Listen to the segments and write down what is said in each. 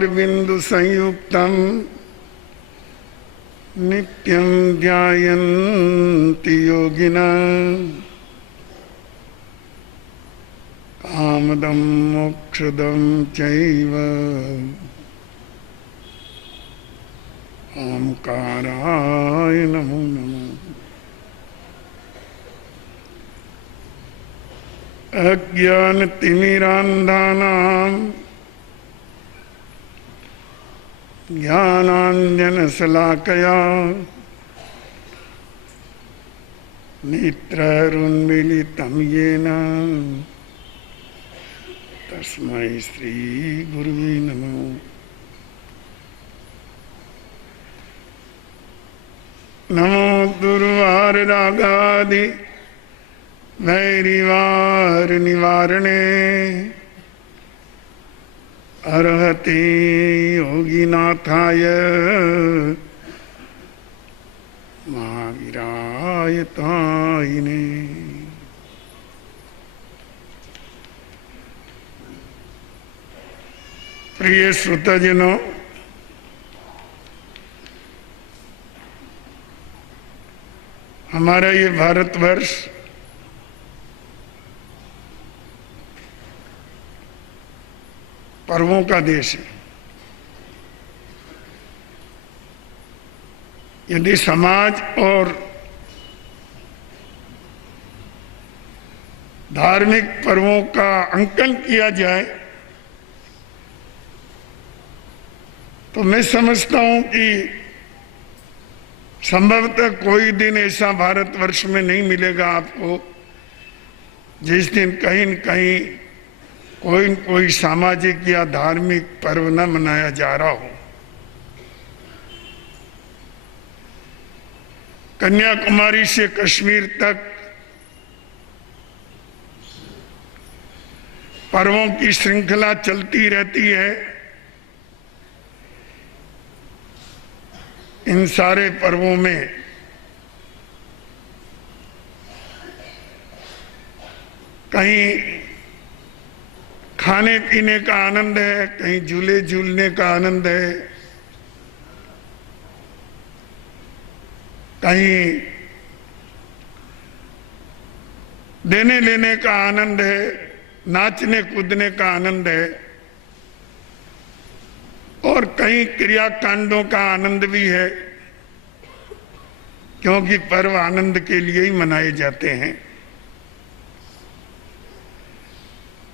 पदारविंदु संयुक्तं नित्यं ध्यायन्ति योगिनः कामदं मोक्षदं चैव ओंकाराय नमो नमः। अज्ञानतिमिरान्धानां ज्ञानाञ्जनशलाकया नेत्रैरुन्मीलितं येन तस्मै श्रीगुरुवे नमः। नमो दुर्वाररागादि वैरिवार निवारणे अर्हते योगिनाथाय महावीराय तायिने। प्रिय श्रोताजनों, हमारा ये भारतवर्ष पर्वों का देश है। यदि समाज और धार्मिक पर्वों का अंकन किया जाए तो मैं समझता हूं कि संभवतः कोई दिन ऐसा भारतवर्ष में नहीं मिलेगा आपको जिस दिन कहीं न कहीं कोई न कोई सामाजिक या धार्मिक पर्व न मनाया जा रहा हो। कन्याकुमारी से कश्मीर तक पर्वों की श्रृंखला चलती रहती है। इन सारे पर्वों में कहीं खाने पीने का आनंद है, कहीं झूले झूलने का आनंद है, कहीं देने लेने का आनंद है, नाचने कूदने का आनंद है और कई क्रियाकांडों का आनंद भी है, क्योंकि पर्व आनंद के लिए ही मनाए जाते हैं।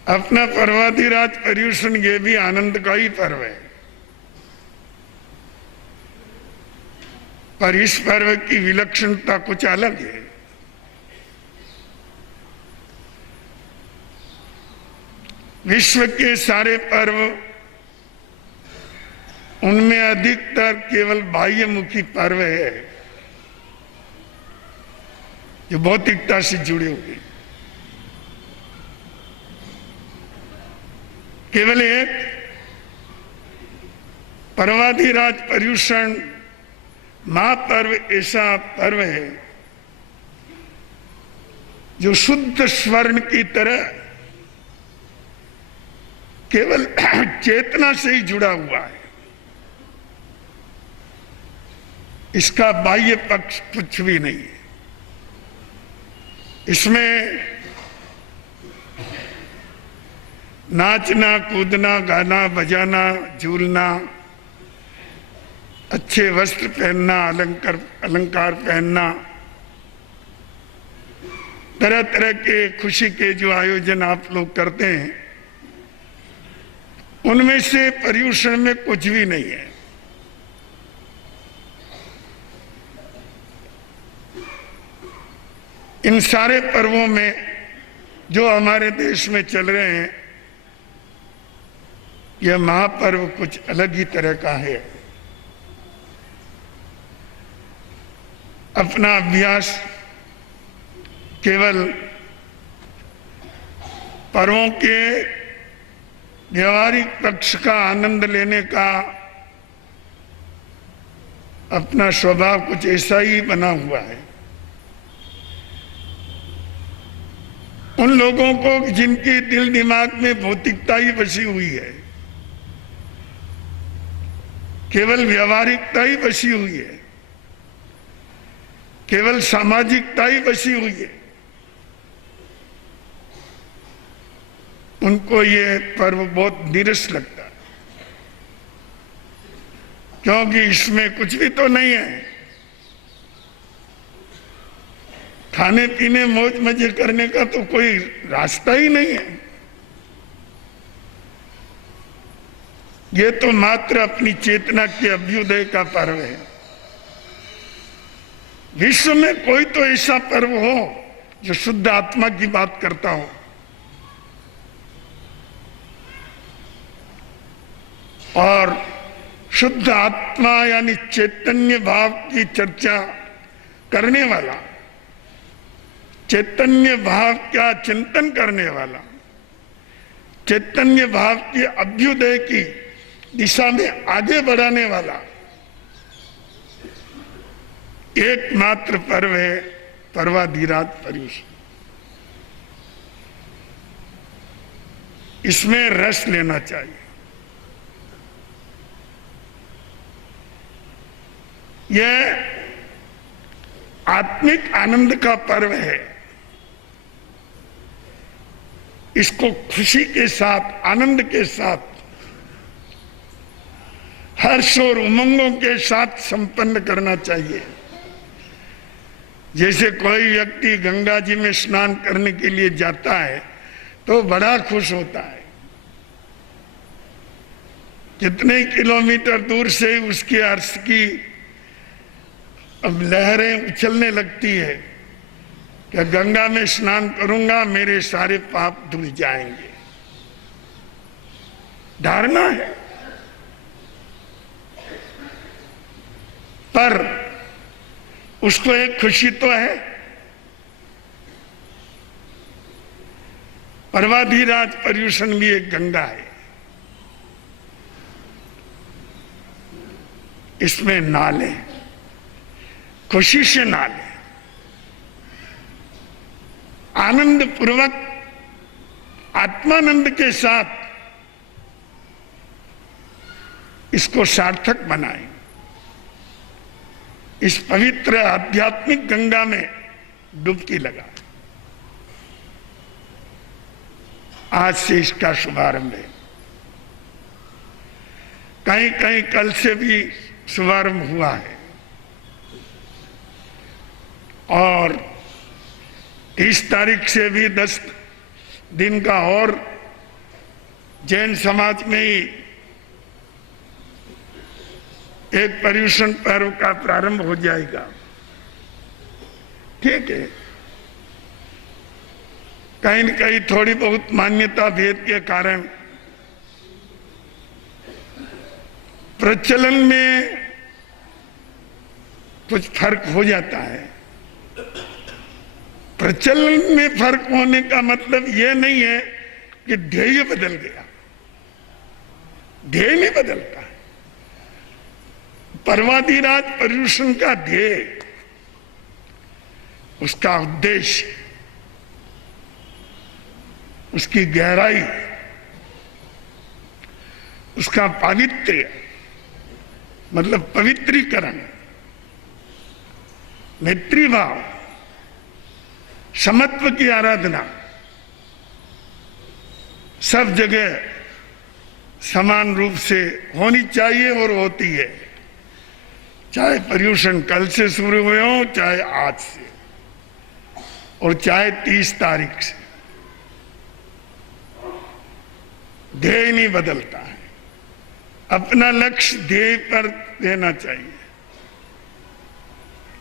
अपना पर्वाधिराज पर्युषण ये भी आनंद का ही पर्व है, पर इस पर्व की विलक्षणता कुछ अलग है। विश्व के सारे पर्व, उनमें अधिकतर केवल बाह्यमुखी पर्व है जो भौतिकता से जुड़े हुए। केवल एक पर्वाधिराज पर्युषण महापर्व ऐसा पर्व है जो शुद्ध स्वर्ण की तरह केवल चेतना से ही जुड़ा हुआ है। इसका बाह्य पक्ष कुछ भी नहीं है। इसमें नाचना कूदना गाना बजाना झूलना, अच्छे वस्त्र पहनना, अलंकार पहनना, तरह तरह के खुशी के जो आयोजन आप लोग करते हैं उनमें से पर्युषण में कुछ भी नहीं है। इन सारे पर्वों में जो हमारे देश में चल रहे हैं, यह महापर्व कुछ अलग ही तरह का है। अपना अभ्यास केवल पर्वों के व्यवहारिक पक्ष का आनंद लेने का अपना स्वभाव कुछ ऐसा ही बना हुआ है। उन लोगों को जिनके दिल दिमाग में भौतिकता ही बसी हुई है, केवल व्यवहारिकता ही बसी हुई है, केवल सामाजिकता ही बसी हुई है। उनको ये पर्व बहुत नीरस लगता है, क्योंकि इसमें कुछ भी तो नहीं है। खाने पीने मौज मजे करने का तो कोई रास्ता ही नहीं है। ये तो मात्र अपनी चेतना के अभ्युदय का पर्व है। विश्व में कोई तो ऐसा पर्व हो जो शुद्ध आत्मा की बात करता हो। और शुद्ध आत्मा यानी चैतन्य भाव की चर्चा करने वाला, चैतन्य भाव का चिंतन करने वाला, चैतन्य भाव के अभ्युदय की दिशा में आगे बढ़ाने वाला एकमात्र पर्व है पर्वाधिराज पर्युषण। इसमें रस लेना चाहिए। यह आत्मिक आनंद का पर्व है। इसको खुशी के साथ, आनंद के साथ, हर्ष और उमंगों के साथ संपन्न करना चाहिए। जैसे कोई व्यक्ति गंगा जी में स्नान करने के लिए जाता है तो बड़ा खुश होता है। कितने किलोमीटर दूर से उसके अर्श की अब लहरें उछलने लगती है कि गंगा में स्नान करूंगा, मेरे सारे पाप धुल जाएंगे। धारणा है, पर उसको एक खुशी तो है। पर्वाधिराज पर्युषण भी एक गंगा है। इसमें नाले, खुशी से नाले, आनंद पूर्वक, आत्मानंद के साथ इसको सार्थक बनाएं। इस पवित्र आध्यात्मिक गंगा में डुबकी लगा। आज से इसका शुभारंभ है। कहीं कहीं कल से भी शुभारंभ हुआ है और 30 तारीख से भी 10 दिन का और जैन समाज में ही एक पर्युषण पर्व का प्रारंभ हो जाएगा। ठीक है, कहीं न कहीं थोड़ी बहुत मान्यता भेद के कारण प्रचलन में कुछ फर्क हो जाता है। प्रचलन में फर्क होने का मतलब यह नहीं है कि ध्येय बदल गया। ध्येय नहीं बदलता है। पर्वाधिराज पर्युषण का ध्येय, उसका उद्देश्य, उसकी गहराई, उसका पावित्र्य मतलब पवित्रीकरण, मैत्री भाव, समत्व की आराधना सब जगह समान रूप से होनी चाहिए और होती है। चाहे पर्युषण कल से शुरू हुए हो, चाहे आज से, और चाहे 30 तारीख से। ध्येय नहीं बदलता है। अपना लक्ष्य ध्येय पर देना चाहिए।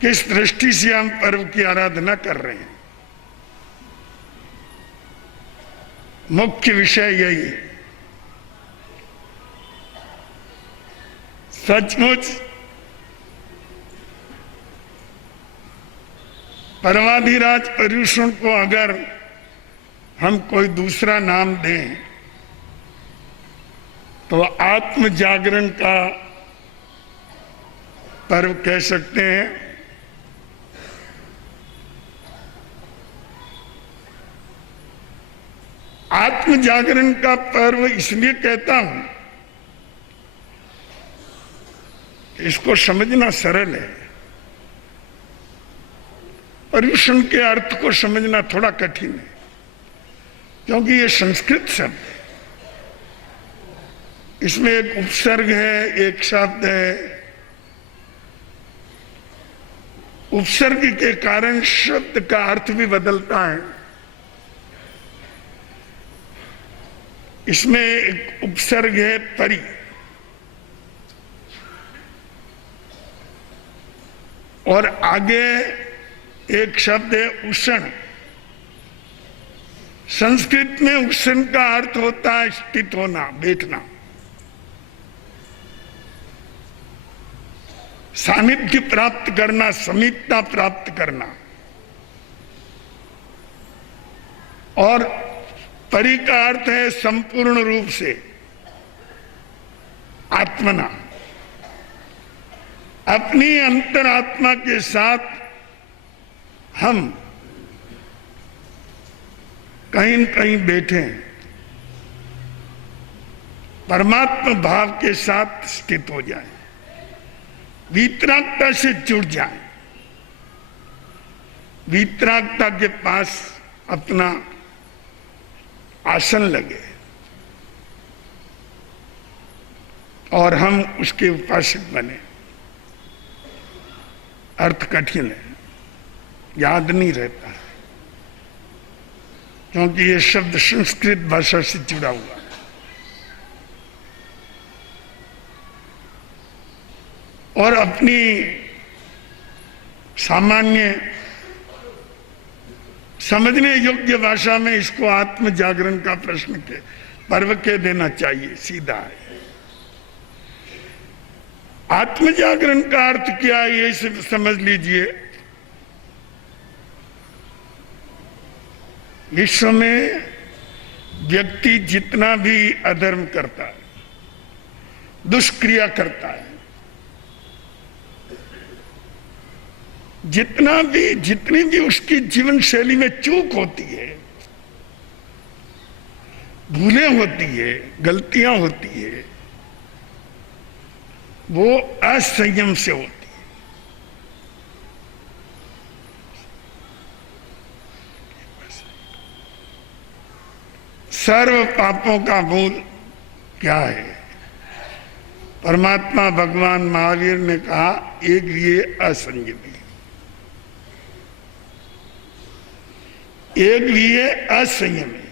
किस दृष्टि से हम पर्व की आराधना कर रहे हैं, मुख्य विषय यही है। सचमुच पर्वाधिराज पर्युषण को अगर हम कोई दूसरा नाम दें तो आत्म जागरण का पर्व कह सकते हैं। आत्म जागरण का पर्व इसलिए कहता हूं इसको समझना सरल है, पर्यूषण के अर्थ को समझना थोड़ा कठिन है, क्योंकि ये संस्कृत शब्द है। इसमें एक उपसर्ग है, एक शब्द है। उपसर्ग के कारण शब्द का अर्थ भी बदलता है। इसमें एक उपसर्ग है परि, और आगे एक शब्द है उषण। संस्कृत में उषण का अर्थ होता है स्थित होना, बैठना, सानिध्य प्राप्त करना, समीपता प्राप्त करना। और परि का अर्थ है संपूर्ण रूप से, आत्मना, अपनी अंतरात्मा के साथ हम कहीं न कहीं बैठे, परमात्मा भाव के साथ स्थित हो जाए, वीतरागता से जुड़ जाए, वीतरागता के पास अपना आसन लगे और हम उसके उपासक बने। अर्थ कठिन है, याद नहीं रहता है, क्योंकि ये शब्द संस्कृत भाषा से जुड़ा हुआ है। और अपनी सामान्य समझने योग्य भाषा में इसको आत्म जागरण का प्रश्न के पर्व कह देना चाहिए, सीधा है। आत्म जागरण का अर्थ क्या है ये समझ लीजिए। विश्व में व्यक्ति जितना भी अधर्म करता है, दुष्क्रिया करता है, जितनी भी उसकी जीवन शैली में चूक होती है, भूलें होती है, गलतियां होती है, वो असंयम से होती है। सर्व पापों का मूल क्या है? परमात्मा भगवान महावीर ने कहा, एक ये असंयमी, एक ये असंयम है।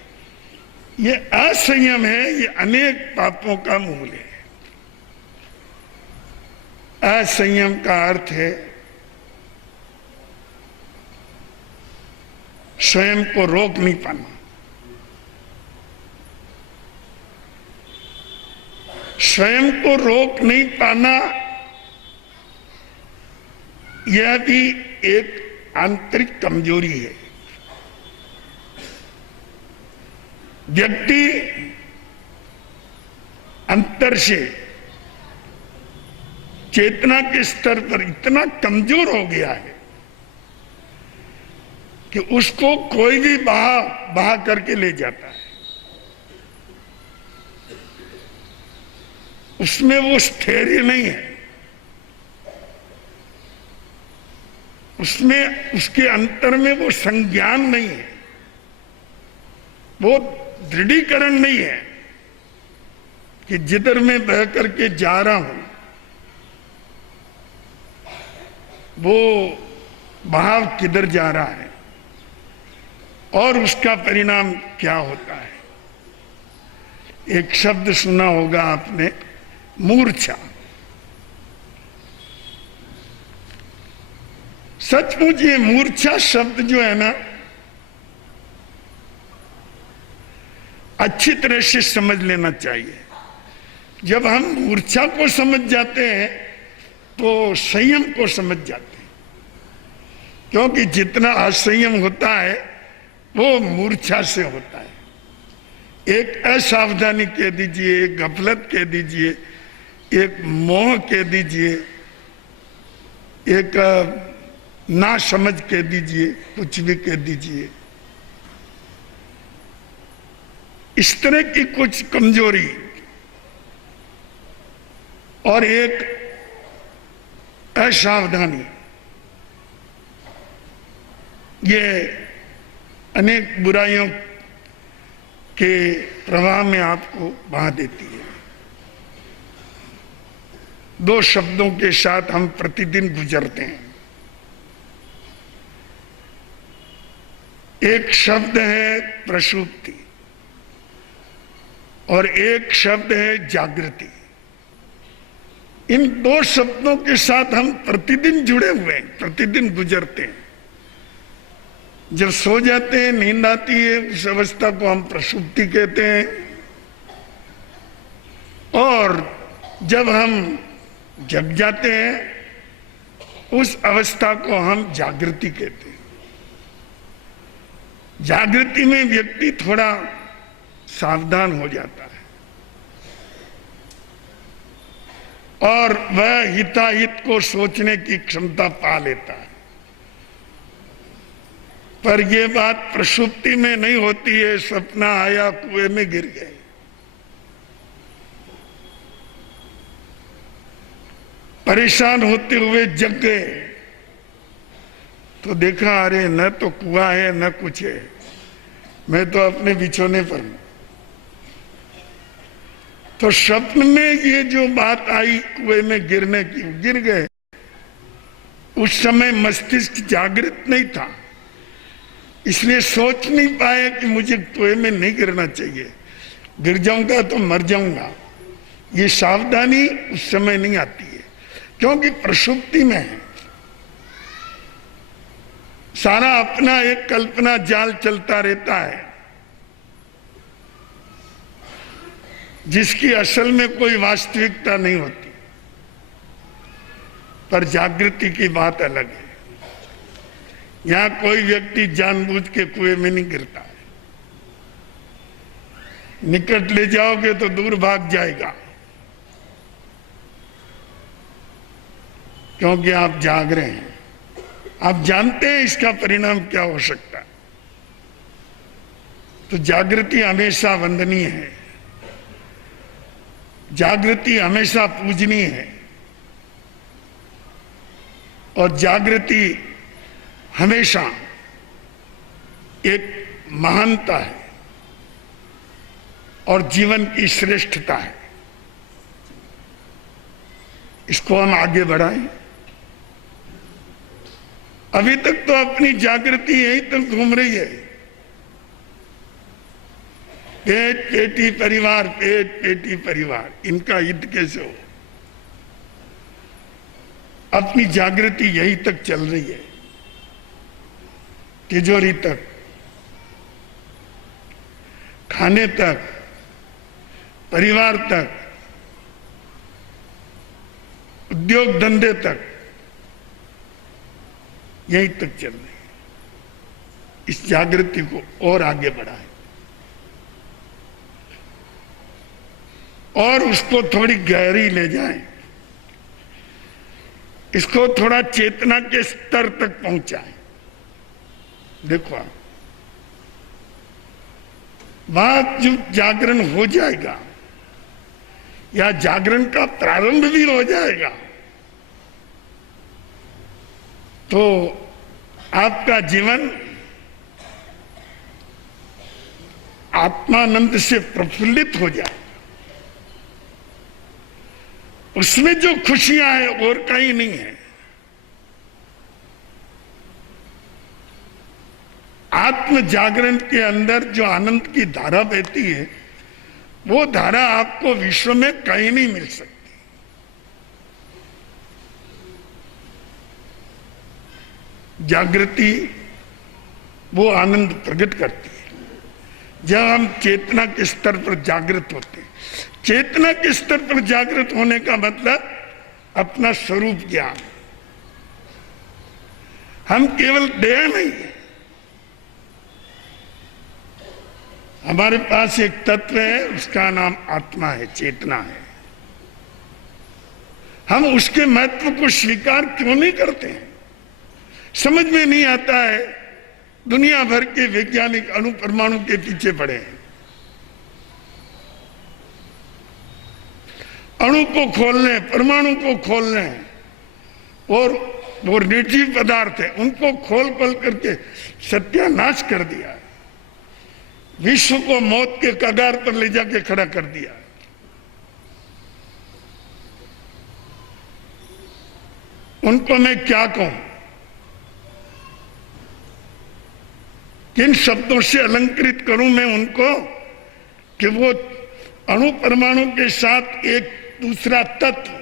ये असंयम है, ये अनेक पापों का मूल है। असंयम का अर्थ है स्वयं को रोक नहीं पाना, स्वयं को रोक नहीं पाना। यह भी एक आंतरिक कमजोरी है। व्यक्ति अंतर से चेतना के स्तर पर इतना कमजोर हो गया है कि उसको कोई भी बहा करके ले जाता है। उसमें वो स्थैर्य नहीं है, उसमें उसके अंतर में वो संज्ञान नहीं है, वो दृढ़ीकरण नहीं है कि जिधर मैं बह करके जा रहा हूं वो भाव किधर जा रहा है और उसका परिणाम क्या होता है। एक शब्द सुना होगा आपने, मूर्छा। सचमुच ये मूर्छा शब्द जो है ना, अच्छी तरह से समझ लेना चाहिए। जब हम मूर्छा को समझ जाते हैं तो संयम को समझ जाते हैं, क्योंकि जितना असंयम होता है वो मूर्छा से होता है। एक असावधानी कह दीजिए, एक गफलत कह दीजिए, एक मोह कह दीजिए, एक ना समझ कह दीजिए, कुछ भी कह दीजिए। इस तरह की कुछ कमजोरी और एक असावधानी ये अनेक बुराइयों के प्रवाह में आपको बहा देती है। दो शब्दों के साथ हम प्रतिदिन गुजरते हैं। एक शब्द है प्रसुप्ति और एक शब्द है जागृति। इन दो शब्दों के साथ हम प्रतिदिन जुड़े हुए हैं, प्रतिदिन गुजरते हैं। जब सो जाते हैं, नींद आती है, उस अवस्था को हम प्रसुप्ति कहते हैं, और जब हम जग जाते हैं उस अवस्था को हम जागृति कहते हैं। जागृति में व्यक्ति थोड़ा सावधान हो जाता है और वह हिताहित को सोचने की क्षमता पा लेता है। पर यह बात प्रसुप्ति में नहीं होती है। सपना आया, कुएं में गिर गए। परेशान होते हुए जग गए तो देखा, अरे न तो कुआं है न कुछ है, मैं तो अपने बिछोने पर हूं। तो स्वप्न में ये जो बात आई कुएं में गिरने की, गिर गए। उस समय मस्तिष्क जागृत नहीं था, इसलिए सोच नहीं पाया कि मुझे कुएं में नहीं गिरना चाहिए, गिर जाऊंगा तो मर जाऊंगा। ये सावधानी उस समय नहीं आती है क्योंकि प्रसुप्ति में है। सारा अपना एक कल्पना जाल चलता रहता है जिसकी असल में कोई वास्तविकता नहीं होती। पर जागृति की बात अलग है। यहां कोई व्यक्ति जानबूझ के कुएं में नहीं गिरता है। निकट ले जाओगे तो दूर भाग जाएगा क्योंकि आप जाग रहे हैं। आप जानते हैं इसका परिणाम क्या हो सकता है। तो जागृति हमेशा वंदनीय है, जागृति हमेशा पूजनीय है, और जागृति हमेशा एक महानता है और जीवन की श्रेष्ठता है। इसको हम आगे बढ़ाएं। अभी तक तो अपनी जागृति यहीं तक घूम रही है। पेट पेटी परिवार, पेट पेटी परिवार, इनका हित कैसे हो। अपनी जागृति यहीं तक चल रही है, तिजोरी तक, खाने तक, परिवार तक, उद्योग धंधे तक, यहीं तक चल रही है। इस जागृति को और आगे बढ़ाएं और उसको थोड़ी गहरी ले जाएं, इसको थोड़ा चेतना के स्तर तक पहुंचाएं। देखो, वहां जो जागरण हो जाएगा या जागरण का प्रारंभ भी हो जाएगा तो आपका जीवन आत्मानंद से प्रफुल्लित हो जाए। उसमें जो खुशियां हैं और कहीं नहीं है। आत्म जागरण के अंदर जो आनंद की धारा बहती है वो धारा आपको विश्व में कहीं नहीं मिल सकती। जागृति वो आनंद प्रकट करती है जब हम चेतना के स्तर पर जागृत होते हैं। चेतना के स्तर पर जागृत होने का मतलब अपना स्वरूप ज्ञान। हम केवल देह नहीं है, हमारे पास एक तत्व है, उसका नाम आत्मा है, चेतना है। हम उसके महत्व को स्वीकार क्यों नहीं करते हैं? समझ में नहीं आता है। दुनिया भर के वैज्ञानिक अणु परमाणु के पीछे पड़े हैं। अणु को खोल लें, परमाणु को खोल लें, और वो निर्जीव पदार्थ है उनको खोल खोल करके सत्यानाश कर दिया, विश्व को मौत के कगार पर ले जाके खड़ा कर दिया। उनको मैं क्या कहूं, किन शब्दों से अलंकृत करूं मैं उनको कि वो अणु परमाणु के साथ एक दूसरा तत्व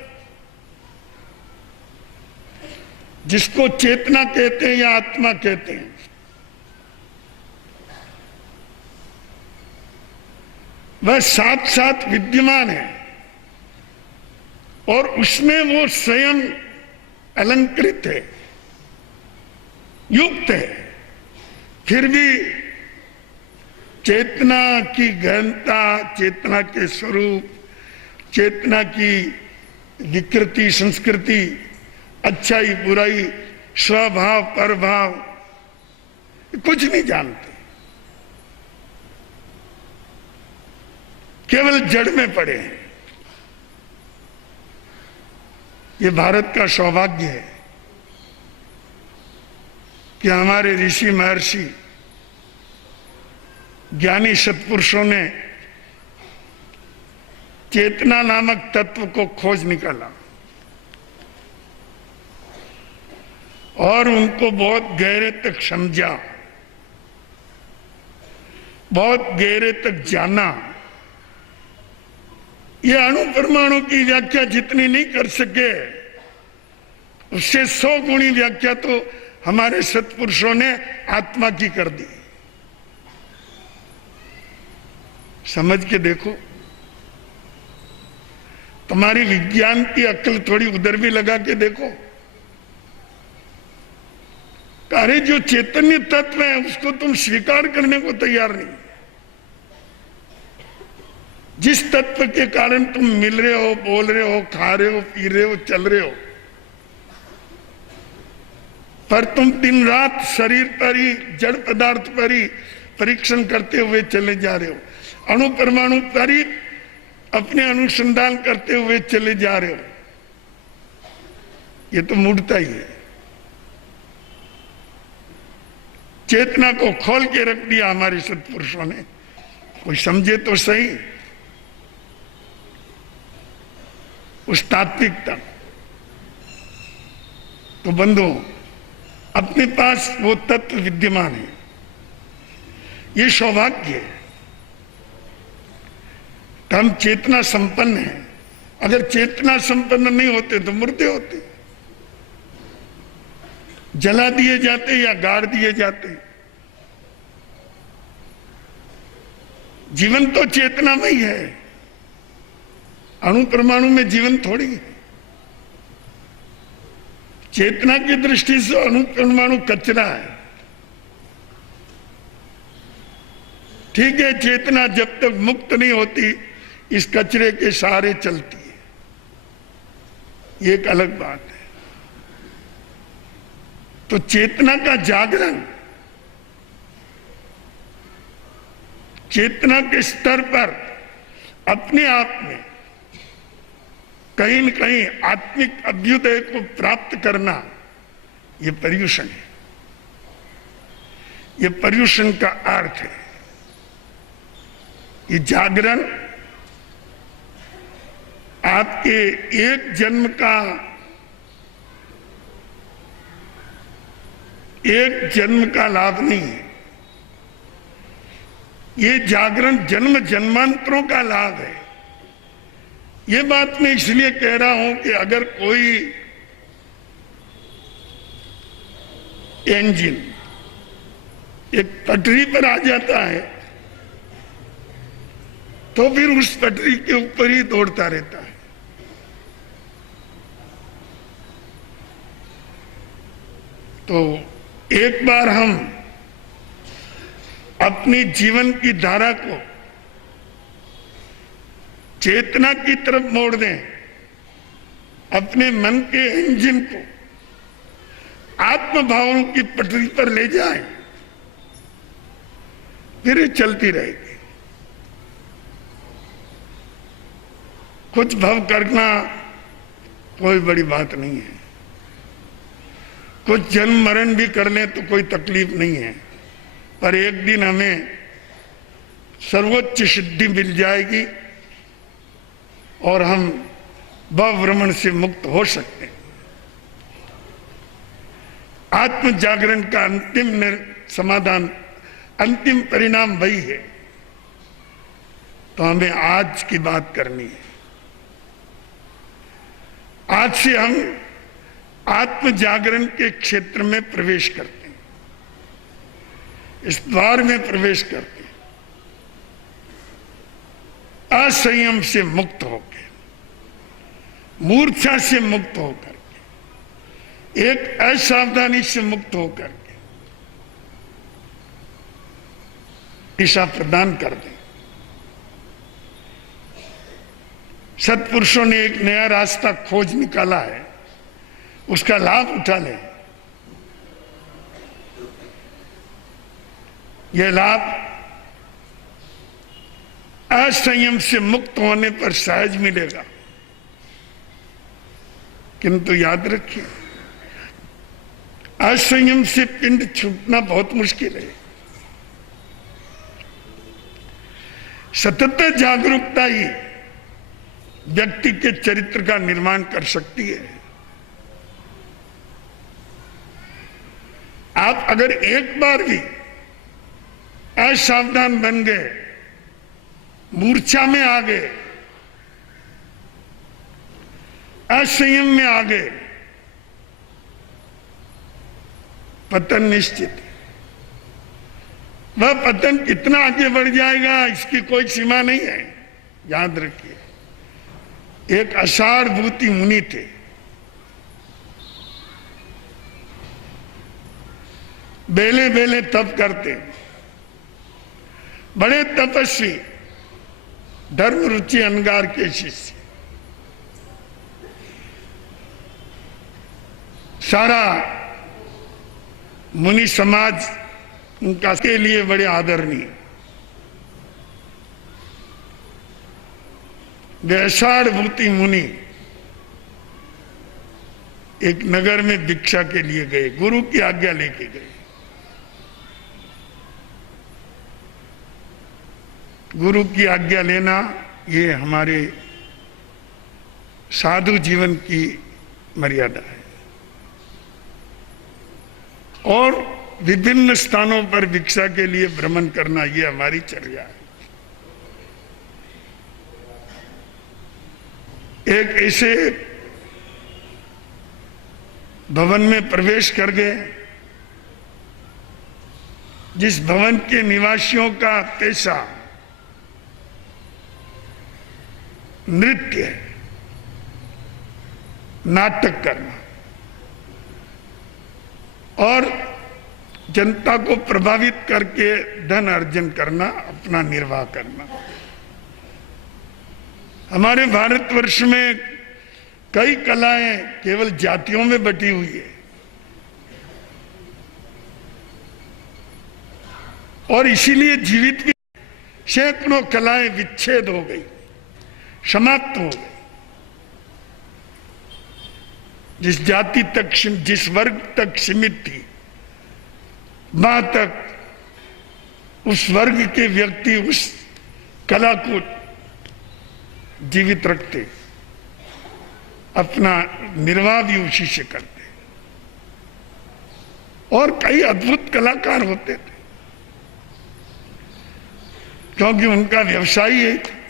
जिसको चेतना कहते हैं या आत्मा कहते हैं, वह साथ साथ विद्यमान है और उसमें वो स्वयं अलंकृत है, युक्त है, फिर भी चेतना की गहनता, चेतना के स्वरूप, चेतना की विकृति, संस्कृति, अच्छाई बुराई, स्वभाव परभाव कुछ नहीं जानते, केवल जड़ में पड़े हैं। ये भारत का सौभाग्य है कि हमारे ऋषि महर्षि ज्ञानी सत्पुरुषों ने चेतना नामक तत्व को खोज निकाला और उनको बहुत गहरे तक समझा, बहुत गहरे तक जाना। ये अणु परमाणु की व्याख्या जितनी नहीं कर सके उससे 100 गुणी व्याख्या तो हमारे सत्पुरुषों ने आत्मा की कर दी। समझ के देखो, तुम्हारी विज्ञान की अक्ल थोड़ी उधर भी लगा के देखो। अरे जो चैतन्य तत्व है उसको तुम स्वीकार करने को तैयार नहीं। जिस तत्व के कारण तुम मिल रहे हो, बोल रहे हो, खा रहे हो, पी रहे हो, चल रहे हो, पर तुम दिन रात शरीर पर ही, जड़ पदार्थ पर ही परीक्षण करते हुए चले जा रहे हो, अणु परमाणु पर ही अपने अनुसंधान करते हुए चले जा रहे हो। ये तो मूढ़ता ही है। चेतना को खोल के रख दिया हमारे सत्पुरुषों ने, कोई समझे तो सही उस तात्विकता। तो बंधुओं, अपने पास वो तत्व विद्यमान है, ये सौभाग्य है। तो हम चेतना संपन्न हैं। अगर चेतना संपन्न नहीं होते तो मुर्दे होते, जला दिए जाते या गाड़ दिए जाते। जीवन तो चेतना में ही है, अणु परमाणु में जीवन थोड़ी है। चेतना की दृष्टि से अणु परमाणु कचरा है। ठीक है, चेतना जब तक मुक्त नहीं होती इस कचरे के सहारे चलती है, ये एक अलग बात है। तो चेतना का जागरण, चेतना के स्तर पर अपने आप में कहीं न कहीं आत्मिक अभ्युदय को प्राप्त करना, ये पर्युषण है। ये पर्युषण का अर्थ है। ये जागरण आपके एक जन्म का, एक जन्म का लाभ नहीं है। ये जागरण जन्म जन्मांतरों का लाभ है। ये बात मैं इसलिए कह रहा हूं कि अगर कोई इंजन एक पटरी पर आ जाता है तो फिर उस पटरी के ऊपर ही दौड़ता रहता है। तो एक बार हम अपनी जीवन की धारा को चेतना की तरफ मोड़ दें, अपने मन के इंजन को आत्म भावों की पटरी पर ले जाएं, फिर ये चलती रहेगी। कुछ भाव करना कोई बड़ी बात नहीं है। कुछ जन्म मरण भी कर लें तो कोई तकलीफ नहीं है, पर एक दिन हमें सर्वोच्च सिद्धि मिल जाएगी और हम भवभ्रमण से मुक्त हो सकते हैं। आत्म जागरण का अंतिम समाधान, अंतिम परिणाम वही है। तो हमें आज की बात करनी है। आज से हम आत्म जागरण के क्षेत्र में प्रवेश करते हैं, इस द्वार में प्रवेश करते हैं, असंयम से मुक्त होकर, मूर्छा से मुक्त होकर, एक असावधानी से मुक्त होकर के दिशा प्रदान कर दें। सत्पुरुषों ने एक नया रास्ता खोज निकाला है, उसका लाभ उठा लें। यह लाभ असंयम से मुक्त होने पर सहज मिलेगा, किंतु याद रखिए असंयम से पिंड छूटना बहुत मुश्किल है। सतत जागरूकता ही व्यक्ति के चरित्र का निर्माण कर सकती है। आप अगर एक बार भी असावधान बन गए, मूर्छा में आ गए, असंयम में आ गए, पतन निश्चित है। वह पतन कितना आगे बढ़ जाएगा इसकी कोई सीमा नहीं है। याद रखिए, एक अषाढ़भूति मुनि थे, बेले बेले तप करते, बड़े तपस्वी, धर्म रुचि अंगार के शिष्य। सारा मुनि समाज उनका के लिए बड़े आदरणीय। वे अषाढ़भूति मुनि एक नगर में भिक्षा के लिए गए, गुरु की आज्ञा लेके गए। गुरु की आज्ञा लेना ये हमारे साधु जीवन की मर्यादा है, और विभिन्न स्थानों पर भिक्षा के लिए भ्रमण करना ये हमारी चर्या है। एक ऐसे भवन में प्रवेश कर गए जिस भवन के निवासियों का पेशा नृत्य है, नाटक करना और जनता को प्रभावित करके धन अर्जन करना, अपना निर्वाह करना। हमारे भारतवर्ष में कई कलाएं केवल जातियों में बटी हुई है, और इसीलिए जीवित भी सैकड़ों कलाएं विच्छेद हो गई, समाप्त हो गई। जिस जाति तक, जिस वर्ग तक सीमित थी, वहां तक उस वर्ग के व्यक्ति उस कला को जीवित रखते, अपना निर्वाह भी उसी से करते, और कई अद्भुत कलाकार होते थे क्योंकि उनका व्यवसाय यही था।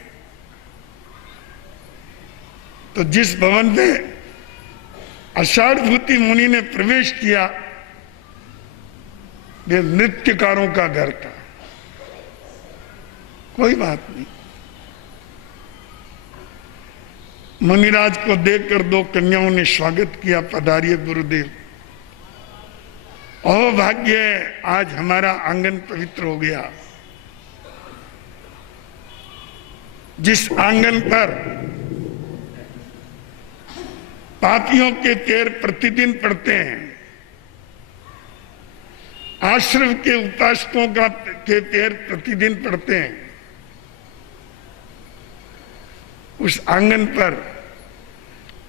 तो जिस भवन में अषाढ़भूति मुनि ने प्रवेश किया, वे नृत्यकारों का घर था। कोई बात नहीं, मुनिराज को देखकर दो कन्याओं ने स्वागत किया, पधारिए गुरुदेव। ओ भाग्य, आज हमारा आंगन पवित्र हो गया। जिस आंगन पर पापियों के पैर प्रतिदिन पड़ते हैं, आश्रम के उपासकों के पैर प्रतिदिन पड़ते हैं, उस आंगन पर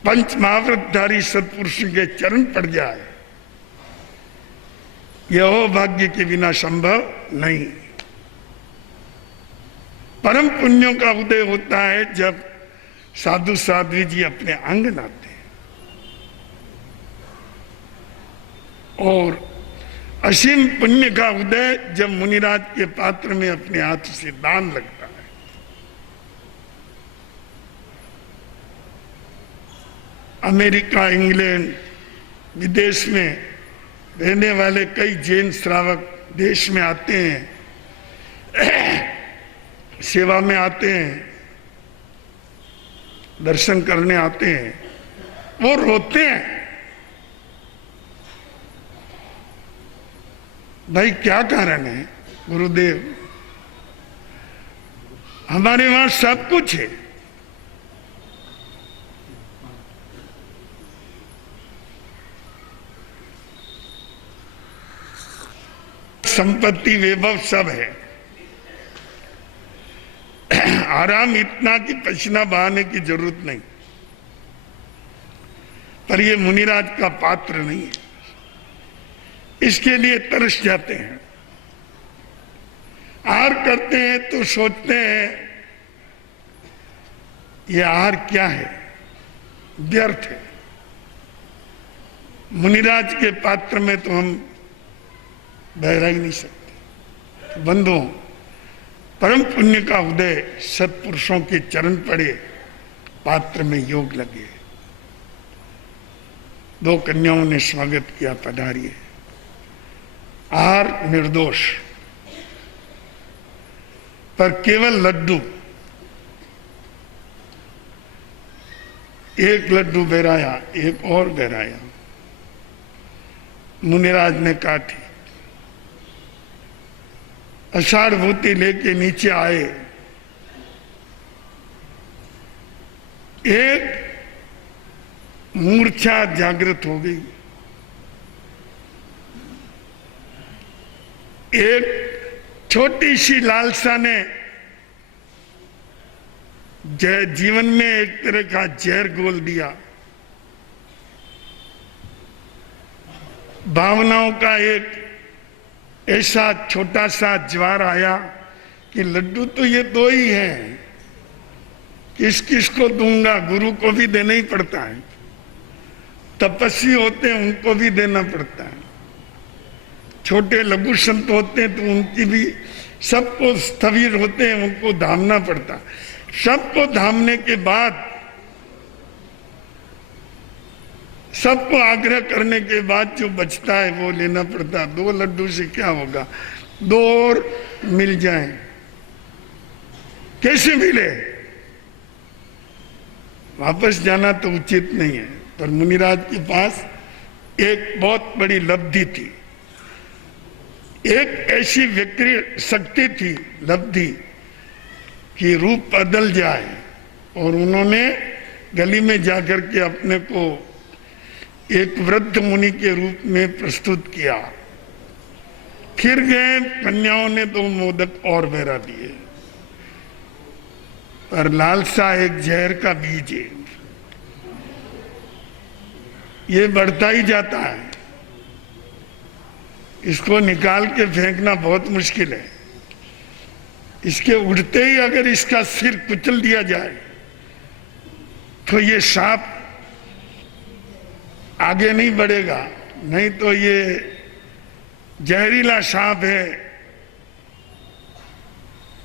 पंच महाव्रतधारी सत्पुरुष के चरण पड़ जाए यह भाग्य के बिना संभव नहीं। परम पुण्यों का उदय होता है जब साधु साध्वी जी अपने अंग लाते हैं, और असीम पुण्य का उदय जब मुनिराज के पात्र में अपने हाथ से दान लगता है। अमेरिका, इंग्लैंड, विदेश में रहने वाले कई जैन श्रावक देश में आते हैं, सेवा में आते हैं, दर्शन करने आते हैं, वो रोते हैं, भाई क्या कारण है गुरुदेव, हमारे वहां सब कुछ है, संपत्ति वैभव सब है, आराम इतना कि पसीना बहाने की जरूरत नहीं, पर ये मुनिराज का पात्र नहीं है, इसके लिए तरस जाते हैं। आहार करते हैं तो सोचते हैं ये आहार क्या है, व्यर्थ है। मुनिराज के पात्र में तो हम बह ही नहीं सकते। बंधुओं, परम पुण्य का उदय सत्पुरुषों के चरण पड़े, पात्र में योग लगे। दो कन्याओं ने स्वागत किया, पधारिए। आहार निर्दोष, पर केवल लड्डू, एक लड्डू बेराया, एक और बेराया। मुनिराज ने काटी, अषाढ़भूति लेके नीचे आए, एक मूर्छा जागृत हो गई, एक छोटी सी लालसा ने जीवन में एक तरह का जहर घोल दिया। भावनाओं का एक ऐसा छोटा सा ज्वार आया कि लड्डू तो ये दो ही हैं, किस किस को दूंगा, गुरु को भी देना ही पड़ता है, तपस्वी होते हैं उनको भी देना पड़ता है, छोटे लघु संत होते हैं तो उनकी भी, सबको स्थविर होते हैं उनको धामना पड़ता। सबको धामने के बाद, सबको आग्रह करने के बाद जो बचता है वो लेना पड़ता। दो लड्डू से क्या होगा, दो और मिल जाएं, कैसे मिले, वापस जाना तो उचित नहीं है। पर मुनिराज के पास एक बहुत बड़ी लब्धि थी, एक ऐसी विक्री शक्ति थी, लब्धि, कि रूप बदल जाए। और उन्होंने गली में जाकर के अपने को एक वृद्ध मुनि के रूप में प्रस्तुत किया। फिर गए, कन्याओं ने दो मोदक और बेरा दिए, पर लालसा एक जहर का बीज है, ये बढ़ता ही जाता है, इसको निकाल के फेंकना बहुत मुश्किल है। इसके उड़ते ही अगर इसका सिर कुचल दिया जाए तो ये सांप आगे नहीं बढ़ेगा, नहीं तो ये जहरीला सांप है,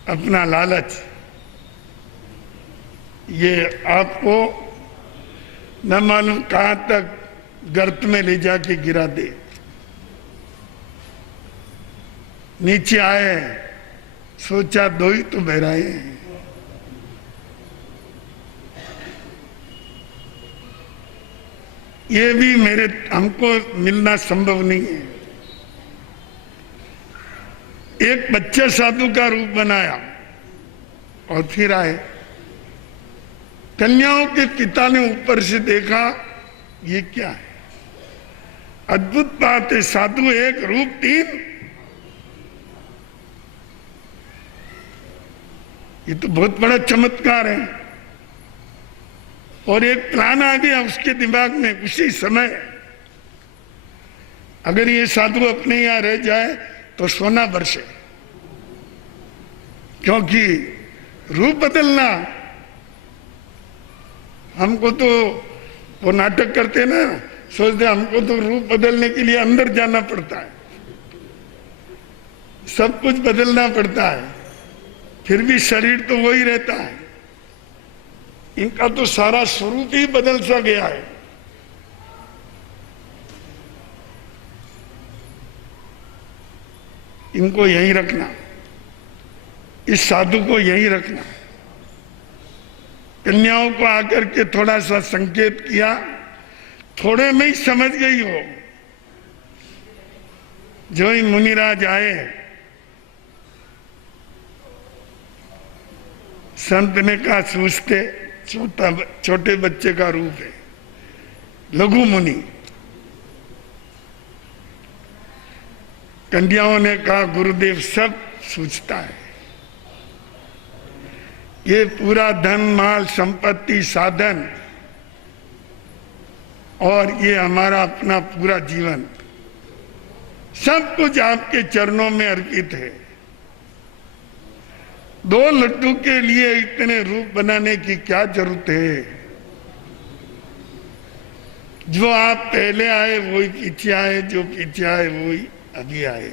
अपना लालच, ये आपको न मालूम कहां तक गर्त में ले जाके गिरा दे। नीचे आए, सोचा दो ही तो बहराए हैं, ये भी हमको मिलना संभव नहीं है। एक बच्चे साधु का रूप बनाया और फिर आए। कन्याओं के पिता ने ऊपर से देखा, ये क्या है, अद्भुत बात है, साधु एक रूप तीन, ये तो बहुत बड़ा चमत्कार है। और एक प्लान आ गया उसके दिमाग में उसी समय। अगर ये साधु अपने यहाँ रह जाए तो सोना बरसे, क्योंकि रूप बदलना, हमको तो वो नाटक करते ना, सोचते हमको तो रूप बदलने के लिए अंदर जाना पड़ता है, सब कुछ बदलना पड़ता है, फिर भी शरीर तो वही रहता है। इनका तो सारा स्वरूप ही बदल सा गया है। इनको यहीं रखना, इस साधु को यहीं रखना। कन्याओं को आकर के थोड़ा सा संकेत किया, थोड़े में ही समझ गई हो। जो ही मुनिराज आए, संत ने कहा सूझते छोटे बच्चे का रूप है, लघु मुनि। कन्याओं ने कहा गुरुदेव सब सूझता है, ये पूरा धन माल संपत्ति साधन और ये हमारा अपना पूरा जीवन सब कुछ आपके चरणों में अर्पित है। 2 लड्डू के लिए इतने रूप बनाने की क्या जरूरत है? जो आप पहले आए वही पीछे आए, जो पीछे आए वही अभी आए।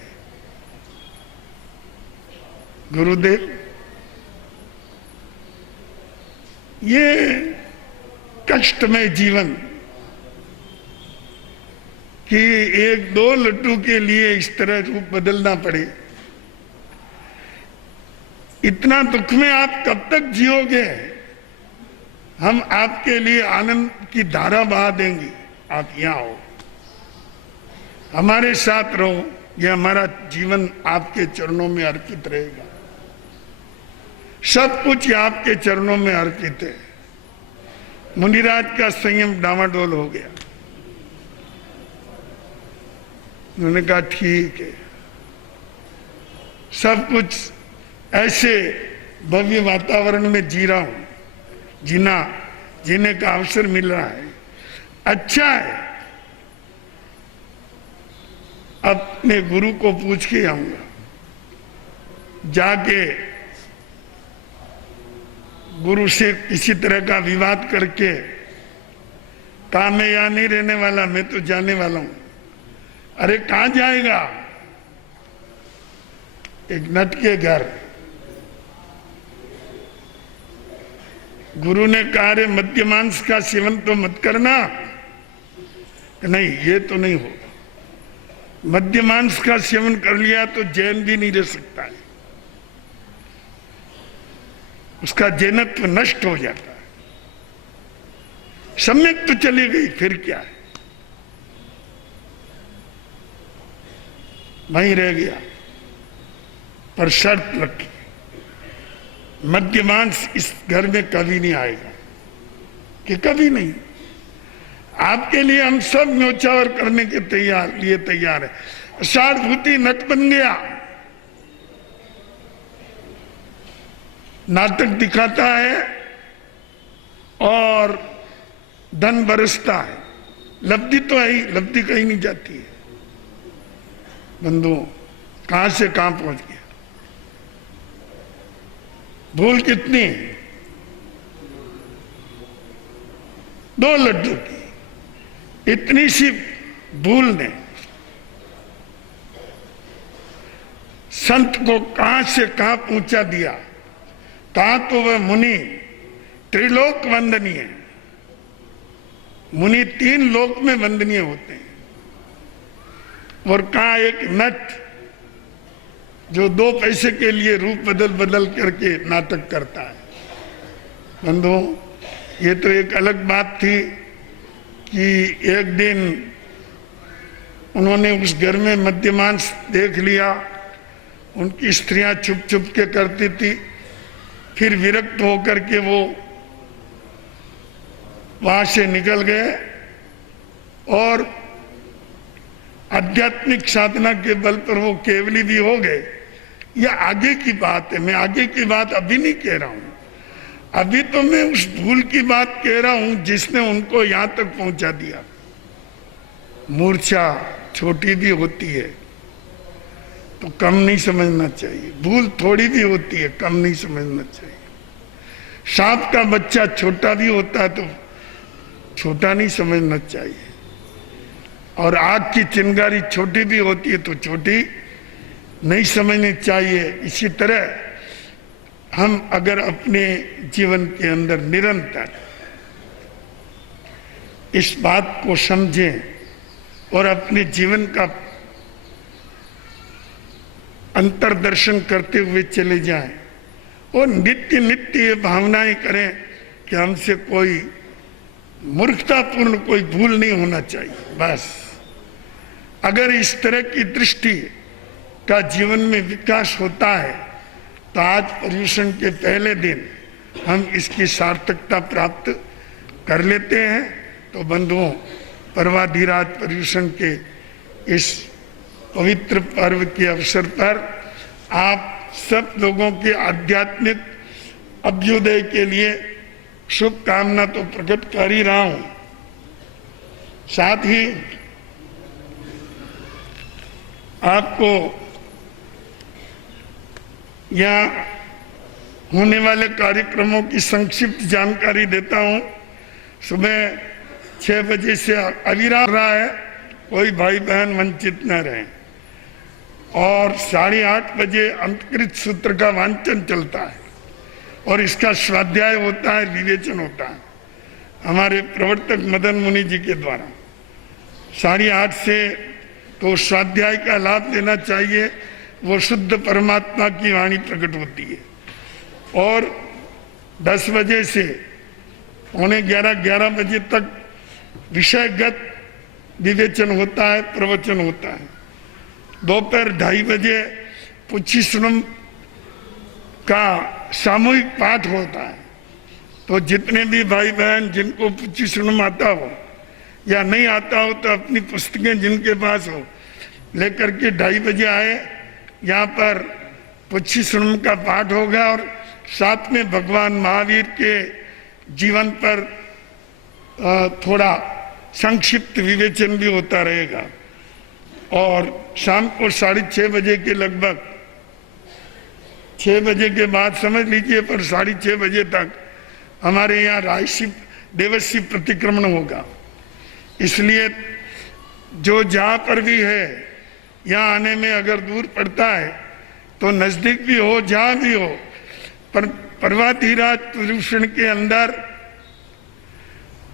गुरुदेव, ये कष्टमय जीवन कि 1-2 लड्डू के लिए इस तरह रूप बदलना पड़े, इतना दुख में आप कब तक जियोगे? हम आपके लिए आनंद की धारा बहा देंगे। आप यहाँ आओ, हमारे साथ रहो, ये हमारा जीवन आपके चरणों में अर्पित रहेगा। सब कुछ आपके चरणों में अर्पित है। मुनिराज का संयम डामाडोल हो गया। उन्होंने कहा ठीक है, सब कुछ ऐसे भव्य वातावरण में जी रहा हूं, जीने का अवसर मिल रहा है, अच्छा है। अपने गुरु को पूछ के आऊंगा, जाके गुरु से किसी तरह का विवाद करके, कहा मैं यहां नहीं रहने वाला, मैं तो जाने वाला हूं। अरे कहां जाएगा? एक नट के घर। गुरु ने कहा रे मद्य मांस का सेवन तो मत करना। नहीं, ये तो नहीं होगा। मद्य मांस का सेवन कर लिया तो जैन भी नहीं रह सकता है, उसका जैनत्व नष्ट हो जाता है। सम्यक तो चली गई, फिर क्या है, वहीं रह गया। पर शर्त रखी, मद्य मांस इस घर में कभी नहीं आएगा, कि कभी नहीं। आपके लिए हम सब न्योछावर करने के लिए तैयार है। अषाढ़भूति नट बन गया, नाटक दिखाता है और धन बरसता है। लब्धि तो है ही, लब्धि कहीं नहीं जाती है। बंधुओं, कहां से कहां पहुंच गया। भूल कितनी? 2 लड्डू की इतनी सी भूल ने संत को कहां से कहां पहुंचा दिया। कहा तो वह मुनि त्रिलोक वंदनीय, मुनि 3 लोक में वंदनीय होते हैं। और कहा एक नट जो 2 पैसे के लिए रूप बदल बदल करके नाटक करता है। बंधुओं, ये तो एक अलग बात थी कि एक दिन उन्होंने उस घर में मद्यमांस देख लिया, उनकी स्त्रियां छुप छुप के करती थी, फिर विरक्त होकर के वो वहां से निकल गए और आध्यात्मिक साधना के बल पर वो केवली भी हो गए। यह आगे की बात है, मैं आगे की बात अभी नहीं कह रहा हूं। अभी तो मैं उस भूल की बात कह रहा हूं जिसने उनको यहां तक पहुंचा दिया। मूर्छा, छोटी भी होती है तो कम नहीं समझना चाहिए, भूल थोड़ी भी होती है कम नहीं समझना चाहिए। सांप का बच्चा छोटा भी होता है तो छोटा नहीं समझना चाहिए, और आग की चिंगारी छोटी भी होती है तो छोटी नहीं समझनी चाहिए। इसी तरह हम अगर अपने जीवन के अंदर निरंतर इस बात को समझें और अपने जीवन का अंतर्दर्शन करते हुए चले जाएं और नित्य नित्य ये भावनाएं करें कि हमसे कोई मूर्खतापूर्ण कोई भूल नहीं होना चाहिए। बस अगर इस तरह की दृष्टि का जीवन में विकास होता है तो आज पर्यूषण के पहले दिन हम इसकी सार्थकता प्राप्त कर लेते हैं। तो बंधुओं, पर्वाधिराज पर्यूषण के इस पवित्र पर्व के अवसर पर आप सब लोगों के आध्यात्मिक अभ्युदय के लिए शुभकामना तो प्रकट कर ही रहा हूं, साथ ही आपको यहाँ होने वाले कार्यक्रमों की संक्षिप्त जानकारी देता हूं। सुबह 6 बजे से अविराम रहा है, कोई भाई बहन वंचित न रहे, और 8:30 बजे अंतकृत सूत्र का वांचन चलता है और इसका स्वाध्याय होता है, विवेचन होता है हमारे प्रवर्तक मदन मुनि जी के द्वारा। 8:30 से तो स्वाध्याय का लाभ लेना चाहिए, वो शुद्ध परमात्मा की वाणी प्रकट होती है। और 10 बजे से 11:15 बजे तक विषयगत विवेचन होता है, प्रवचन होता है। दोपहर 2:30 बजे पुच्छी सुनम का सामूहिक पाठ होता है। तो जितने भी भाई बहन जिनको पुच्छी सुनम आता हो या नहीं आता हो तो अपनी पुस्तकें जिनके पास हो लेकर के 2:30 बजे आए। यहाँ पर पुच्छी सुनम का पाठ होगा और साथ में भगवान महावीर के जीवन पर थोड़ा संक्षिप्त विवेचन भी होता रहेगा। और शाम को 6:30 बजे के लगभग, 6 बजे के बाद समझ लीजिए, पर 6:30 बजे तक हमारे यहाँ रायसी देवसी प्रतिक्रमण होगा। इसलिए जो जहाँ पर भी है, यहाँ आने में अगर दूर पड़ता है तो नजदीक भी हो, जहाँ भी हो, पर पर्वाधिराज पर्यूषण के अंदर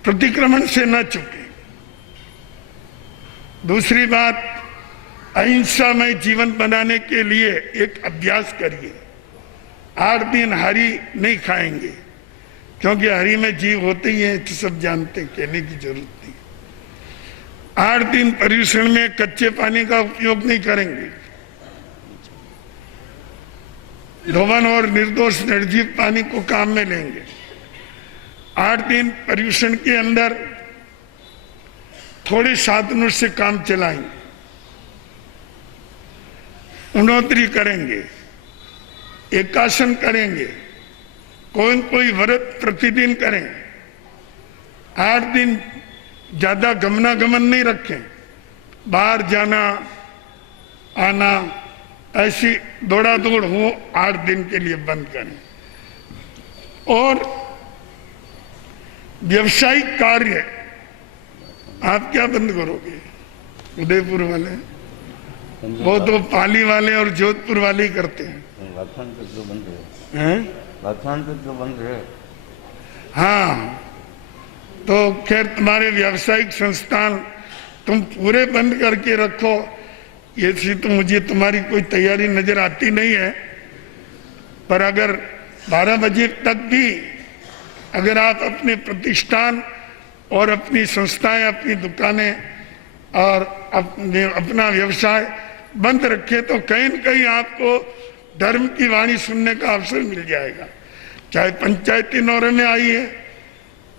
प्रतिक्रमण से न चुके। दूसरी बात, अहिंसामय जीवन बनाने के लिए एक अभ्यास करिए। 8 दिन हरी नहीं खाएंगे, क्योंकि हरी में जीव होते ही है, तो सब जानते, कहने की जरूरत नहीं। 8 दिन पर्यूषण में कच्चे पानी का उपयोग नहीं करेंगे, धोवन और निर्दोष निर्जीव पानी को काम में लेंगे। 8 दिन पर्यूषण के अंदर थोड़े साधनों से काम चलाएंगे, उन्नोत्री करेंगे, एकासन करेंगे, कोई व्रत प्रतिदिन करें। 8 दिन ज्यादा गमनागमन नहीं रखें, बाहर जाना आना ऐसी दौड़ा दौड़ हो 8 दिन के लिए बंद करें। और व्यवसायिक कार्य आप क्या बंद करोगे? उदयपुर वाले, वो तो पाली वाले और जोधपुर वाले ही करते हैं। जो बंद है हाँ, तो खैर तुम्हारे व्यावसायिक संस्थान तुम पूरे बंद करके रखो, ये सी तो मुझे तुम्हारी कोई तैयारी नजर आती नहीं है। पर अगर 12 बजे तक भी अगर आप अपने प्रतिष्ठान और अपनी संस्थाएं, अपनी दुकानें और अपना व्यवसाय बंद रखे तो कहीं न कहीं आपको धर्म की वाणी सुनने का अवसर मिल जाएगा। चाहे पंचायती नौरे में आई है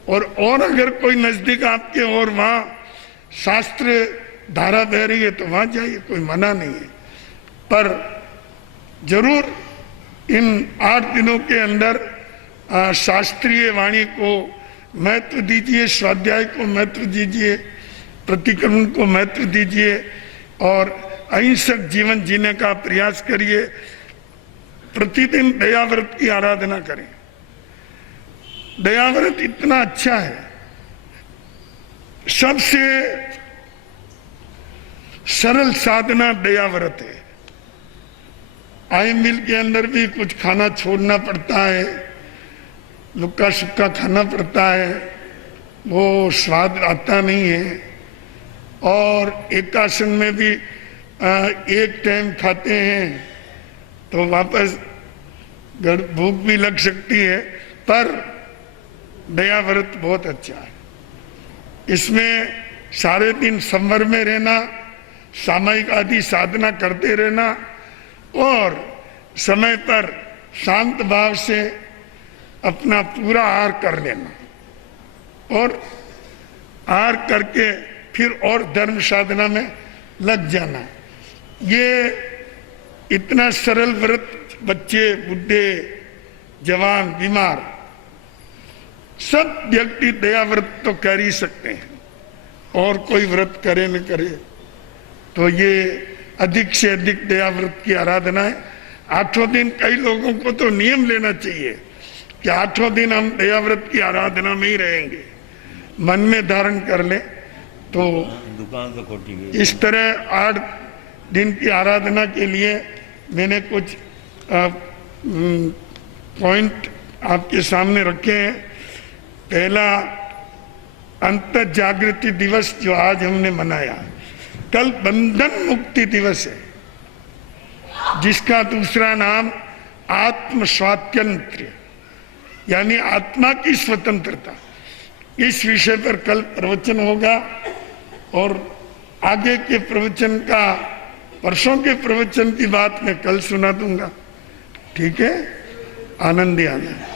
और अगर कोई नजदीक आपके और वहाँ शास्त्र धारा बह रही है तो वहाँ जाइए, कोई मना नहीं है। पर जरूर इन 8 दिनों के अंदर शास्त्रीय वाणी को महत्व दीजिए, स्वाध्याय को महत्व दीजिए, प्रतिक्रमण को महत्व दीजिए। और अहिंसक जीवन जीने का प्रयास करिए। प्रतिदिन दयाव्रत की आराधना करें। दयाव्रत इतना अच्छा है, सबसे सरल साधना दयाव्रत है। आई मिल के अंदर भी कुछ खाना छोड़ना पड़ता है, लुक्का सुक्का खाना पड़ता है, वो स्वाद आता नहीं है। और एकासन में भी एक टाइम खाते हैं तो वापस भूख भी लग सकती है, पर दयाव्रत बहुत अच्छा है। इसमें सारे दिन संवर में रहना, सामयिक आदि साधना करते रहना और समय पर शांत भाव से अपना पूरा आहार कर लेना और आहार करके फिर और धर्म साधना में लग जाना। ये इतना सरल व्रत बच्चे, बुढ़े, जवान, बीमार सब व्यक्ति दयाव्रत तो कर ही सकते हैं, और कोई व्रत करे न करे तो ये अधिक से अधिक दयाव्रत की आराधना है। 8 दिन कई लोगों को तो नियम लेना चाहिए कि 8 दिन हम दयाव्रत की आराधना में ही रहेंगे, मन में धारण कर ले। तो दुकान तो खोटी गई। इस तरह 8 दिन की आराधना के लिए मैंने कुछ पॉइंट आपके सामने रखे हैं। पहला, अंतर जागृति दिवस जो आज हमने मनाया, कल बंधन मुक्ति दिवस है, जिसका दूसरा नाम आत्म स्वातंत्र्य यानी आत्मा की स्वतंत्रता, इस विषय पर कल प्रवचन होगा। और आगे के प्रवचन का, परसों के प्रवचन की बात मैं कल सुना दूंगा। ठीक है, आनंद ही आनंद।